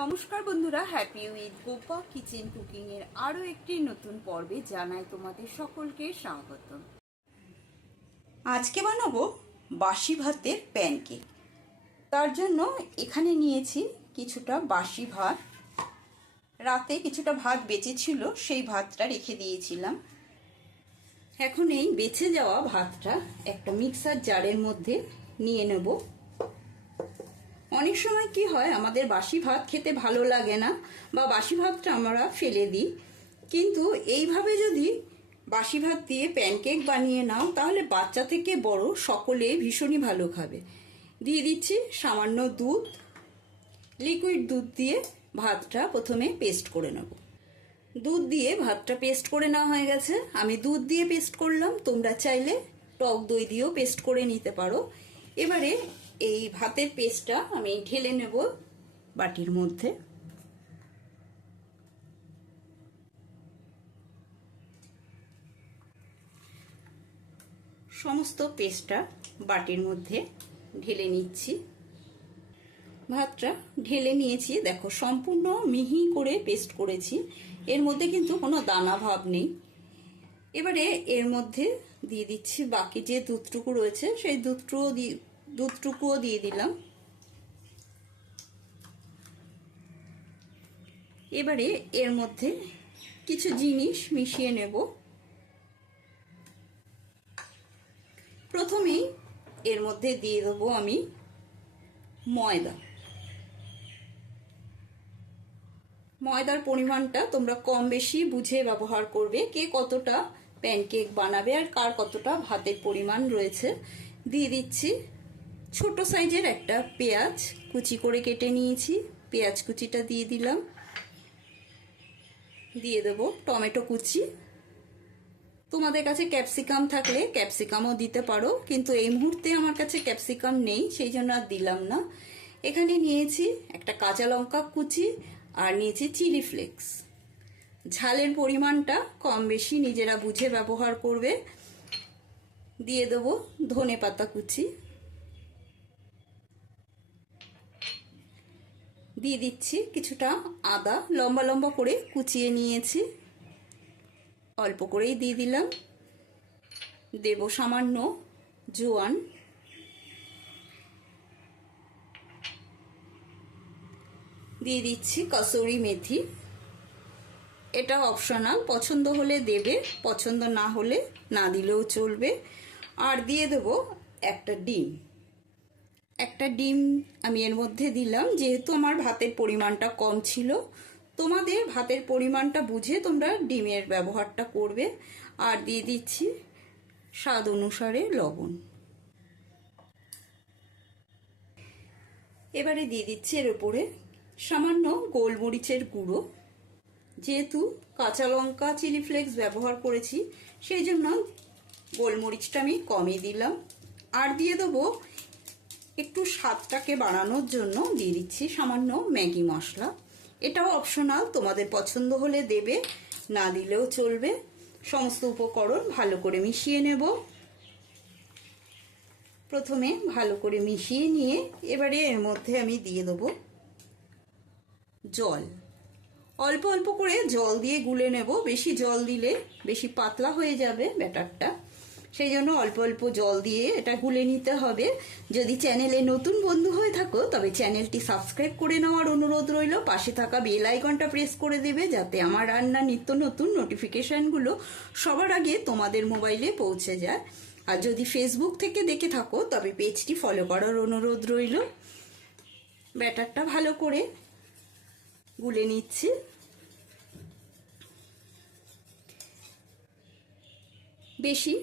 নমস্কার বন্ধুরা, happy with Gopa kitchen cooking এর আরো একটি নতুন পর্বে জানাই তোমাদের সকলকে স্বাগত। আজকে বানাবো বাসি ভাতের প্যানকেক। তার জন্য এখানে নিয়েছি কিছুটা বাসি ভাত। রাতে কিছুটা ভাত বেঁচে ছিল, সেই ভাতটা রেখে দিয়েছিলাম। এখন এই বেঁচে যাওয়া ভাতটা একটা মিক্সার জারের মধ্যে নিয়ে নেব। অনেক সময় কি হয়, আমাদের বাসি ভাত খেতে ভালো লাগে না বা বাসি ভাতটা আমরা ফেলে দিই, কিন্তু এইভাবে যদি বাসি ভাত দিয়ে প্যানকেক বানিয়ে নাও তাহলে বাচ্চা থেকে বড় সকলে ভীষণই ভালো খাবে। দিয়ে দিচ্ছি সামান্য দুধ। লিকুইড দুধ দিয়ে ভাতটা প্রথমে পেস্ট করে নেব। দুধ দিয়ে ভাতটা পেস্ট করে নেওয়া হয়ে গেছে। আমি দুধ দিয়ে পেস্ট করলাম, তোমরা চাইলে টক দই দিয়েও পেস্ট করে নিতে পারো। এবারে এই ভাতের পেস্টটা আমি ঢেলে নেব বাটির মধ্যে। সমস্ত পেস্টটা বাটির মধ্যে ঢেলে নিচ্ছি। ভাতটা ঢেলে নিয়েছি, দেখো সম্পূর্ণ মিহি করে পেস্ট করেছি। এর মধ্যে কিন্তু কোনো দানা ভাব নেই। এবারে এর মধ্যে দিয়ে দিচ্ছি বাকি যে দুধটুকু রয়েছে, সেই দুধটুকুও দিয়ে দিলাম। এবারে এর মধ্যে কিছু জিনিস মিশিয়ে নেব। প্রথমেই এর মধ্যে দিয়ে দেবো আমি ময়দা। ময়দার পরিমাণটা তোমরা কম বেশি বুঝে ব্যবহার করবে, কে কতটা প্যানকেক বানাবে আর কার কতটা ভাতের পরিমাণ রয়েছে। দিয়ে দিচ্ছি ছোট সাইজের একটা পেঁয়াজ, কুচি করে কেটে নিয়েছি। পেঁয়াজ কুচিটা দিয়ে দিলাম। দিয়ে দেবো টমেটো কুচি। তোমাদের কাছে ক্যাপসিকাম থাকলে ক্যাপসিকামও দিতে পারো, কিন্তু এই মুহূর্তে আমার কাছে ক্যাপসিকাম নেই, সেই জন্য আর দিলাম না। এখানে নিয়েছি একটা কাঁচা লঙ্কা কুচি আর নিয়েছি চিলি ফ্লেক্স। ঝালের পরিমাণটা কম বেশি নিজেরা বুঝে ব্যবহার করবে। দিয়ে দেবো ধনে পাতা কুচি। দিয়ে দিচ্ছি কিছুটা আদা, লম্বা লম্বা করে কুচিয়ে নিয়েছি, অল্প করেই দিয়ে দিলাম। দেব সামান্য জোয়ান। দিয়ে দিচ্ছি কসুরি মেথি। এটা অপশনাল, পছন্দ হলে দেবে, পছন্দ না হলে না দিলেও চলবে। আর দিয়ে দেব একটা ডিম। একটা ডিম আমি এর মধ্যে দিলাম, যেহেতু আমার ভাতের পরিমাণটা কম ছিল। তোমাদের ভাতের পরিমাণটা বুঝে তোমরা ডিমের ব্যবহারটা করবে। আর দিয়ে দিচ্ছি স্বাদ অনুসারে লবণ। এবারে দিয়ে দিচ্ছি এর উপরে সামান্য গোলমরিচের গুঁড়ো। যেহেতু কাঁচা লঙ্কা চিলি ফ্লেক্স ব্যবহার করেছি, সেই জন্য গোলমরিচটা আমি কমই দিলাম। আর দিয়ে দেবো একটু স্বাদটাকে বাড়ানোর জন্য দিয়ে দিচ্ছি সামান্য ম্যাগি মশলা। এটাও অপশনাল, তোমাদের পছন্দ হলে দেবে, না দিলেও চলবে। সমস্ত উপকরণ ভালো করে মিশিয়ে নেব। প্রথমে ভালো করে মিশিয়ে নিয়ে এবারে এর মধ্যে আমি দিয়ে দেবো জল। অল্প অল্প করে জল দিয়ে গুলে নেব। বেশি জল দিলে বেশি পাতলা হয়ে যাবে ব্যাটারটা, সেই জন্য অল্প অল্প জল দিয়ে এটা গুলে নিতে হবে। যদি চ্যানেলে নতুন বন্ধু হয়ে থাকো তবে চ্যানেলটি সাবস্ক্রাইব করে নেওয়ার অনুরোধ রইল। পাশে থাকা বেল আইকনটা প্রেস করে দেবে, যাতে আমার রান্নার নিত্য নতুন নোটিফিকেশানগুলো সবার আগে তোমাদের মোবাইলে পৌঁছে যায়। আর যদি ফেসবুক থেকে দেখে থাকো তবে পেজটি ফলো করার অনুরোধ রইল। ব্যাটারটা ভালো করে গুলে নিচ্ছি। বেশি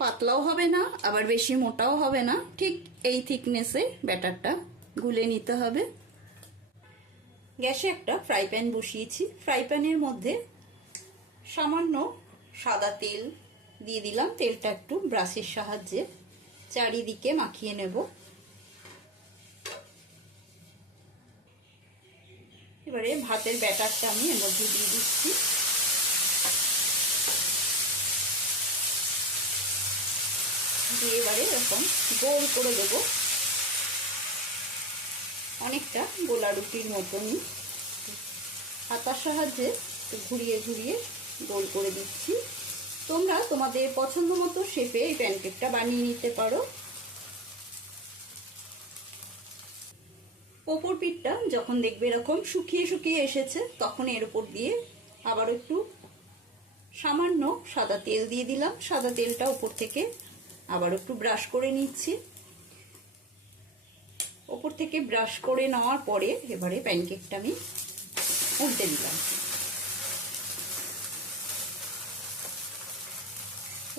পাতলাও হবে না, আবার বেশি মোটাও হবে না, ঠিক এই থিকনেসে ব্যাটারটা গুলে নিতে হবে। গ্যাসে একটা ফ্রাই প্যান বসিয়েছি। ফ্রাই প্যানের মধ্যে সামান্য সাদা তেল দিয়ে দিলাম। তেলটা একটু ব্রাশের সাহায্যে চারিদিকে মাখিয়ে নেব। এবারে ভাতের ব্যাটারটা আমি এর মধ্যে দিয়ে দিচ্ছি। দিয়ে এবারে এরকম গোল করে দেব, অনেকটা গোলা রুটির মতনই। হাতার সাহায্যে একটু ঘুরিয়ে ঘুরিয়ে গোল করে দিচ্ছি। তোমরা তোমাদের পছন্দ মতো শেপে এই প্যানকেকটা বানিয়ে নিতে পারো। ওপর পিঠটা যখন দেখবে এরকম শুকিয়ে শুকিয়ে এসেছে, তখন এর উপর দিয়ে আবার একটু সামান্য সাদা তেল দিয়ে দিলাম। সাদা তেলটা উপর থেকে আবার একটু ব্রাশ করে নিচ্ছি। ওপর থেকে ব্রাশ করে নেওয়ার পরে এবারে প্যানকেকটা আমি উল্টে দিলাম।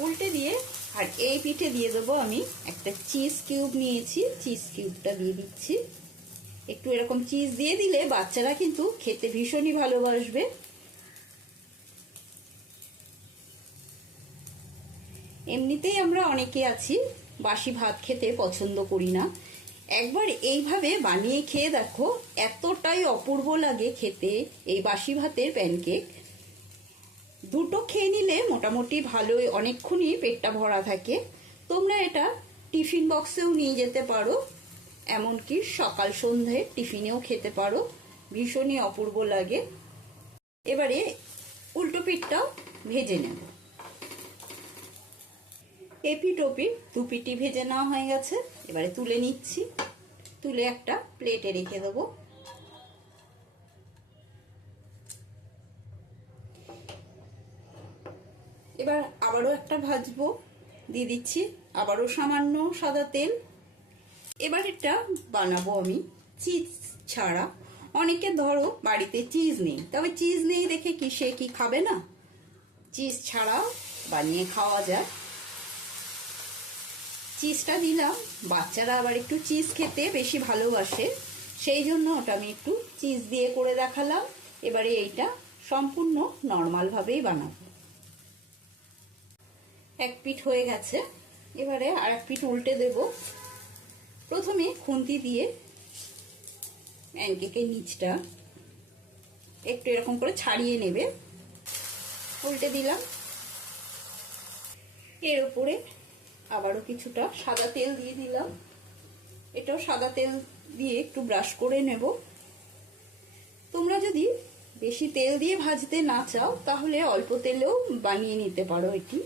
উল্টে দিয়ে আর এই পিঠে দিয়ে দেবো আমি একটা চিজ কিউব নিয়েছি, চিজ কিউবটা দিয়ে দিচ্ছি। একটু এরকম চিজ দিয়ে দিলে বাচ্চারা কিন্তু খেতে ভীষণই ভালোবাসবে। এমনিতেই আমরা অনেকে আছি বাসি ভাত খেতে পছন্দ করি না, একবার এইভাবে বানিয়ে খেয়ে দেখো, এতটাই অপূর্ব লাগে খেতে এই বাসি ভাতের প্যানকেক। দুটো খেয়ে নিলে মোটামুটি ভালোই অনেকক্ষণই পেটটা ভরা থাকে। তোমরা এটা টিফিন বক্সেও নিয়ে যেতে পারো, এমনকি সকাল সন্ধ্যে টিফিনেও খেতে পারো, ভীষণই অপূর্ব লাগে। এবারে উল্টো পিঠটাও ভেজে নেব। এপিঠ ওপিঠ দু পিঠই ভেজে নেওয়া হয়ে গেছে। এবারে তুলে নিচ্ছি, তুলে একটা প্লেটে রেখে দেবো। এবার আবারও একটা ভাজবো, দিয়ে দিচ্ছি আবারও সামান্য সাদা তেল। এবার এটা বানাবো আমি চিজ ছাড়া। অনেকে ধরো বাড়িতে চিজ নেই, তবে চিজ নেই দেখে কি সে কি খাবে না, চিজ ছাড়াও বানিয়ে খাওয়া যায়। চিজটা দিলাম, বাচ্চারা আবার একটু চিজ খেতে বেশি ভালোবাসে, সেই জন্য ওটা আমি একটু চিজ দিয়ে করে দেখালাম। এবারে এইটা সম্পূর্ণ নর্মালভাবেই বানাবো। এক পিঠ হয়ে গেছে, এবারে আর এক পিঠ উল্টে দেব। প্রথমে খুন্তি দিয়ে প্যানকেকের নিচটা একটু এরকম করে ছাড়িয়ে নেবে। উল্টে দিলাম। এর উপরে আবারও কিছুটা সাদা তেল দিয়ে দিলাম। এটাও সাদা তেল দিয়ে একটু ব্রাশ করে নেব। তোমরা যদি বেশি তেল দিয়ে ভাজতে না চাও তাহলে অল্প তেলেও বানিয়ে নিতে পারো। এটি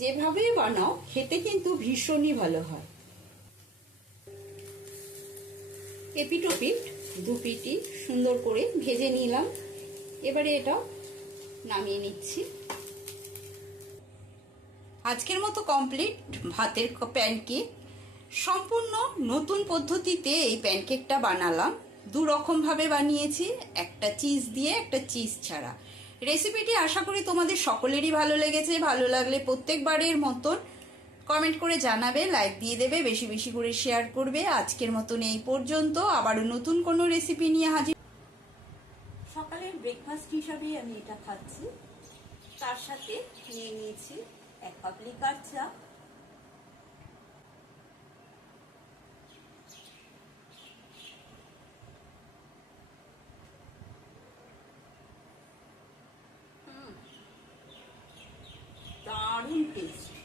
যেভাবে বানাও খেতে কিন্তু ভীষণই ভালো হয়। এপিঠ ওপিঠ দু পিঠই সুন্দর করে ভেজে নিলাম। এবারে এটা নামিয়ে নিচ্ছি। আজকের মতো কমপ্লিট ভাতের প্যানকেক। সম্পূর্ণ নতুন পদ্ধতিতে এই প্যানকেকটা বানালাম। দু রকম ভাবে বানিয়েছি, একটা চিজ দিয়ে একটা চিজ ছাড়া। রেসিপিটি আশা করি তোমাদের সকলেরই ভালো লেগেছে। ভালো লাগলে প্রত্যেকবারের মতন কমেন্ট করে জানাবে, লাইক দিয়ে দেবে, বেশি বেশি করে শেয়ার করবে। আজকের মতন এই পর্যন্ত, আবারও নতুন কোনো রেসিপি নিয়ে হাজির। সকালের ব্রেকফাস্ট হিসাবেই আমি এটা খাচ্ছি। তার সাথে নিয়ে নিয়েছি এক কাপ লিকার চা। দারুণ টেস্ট।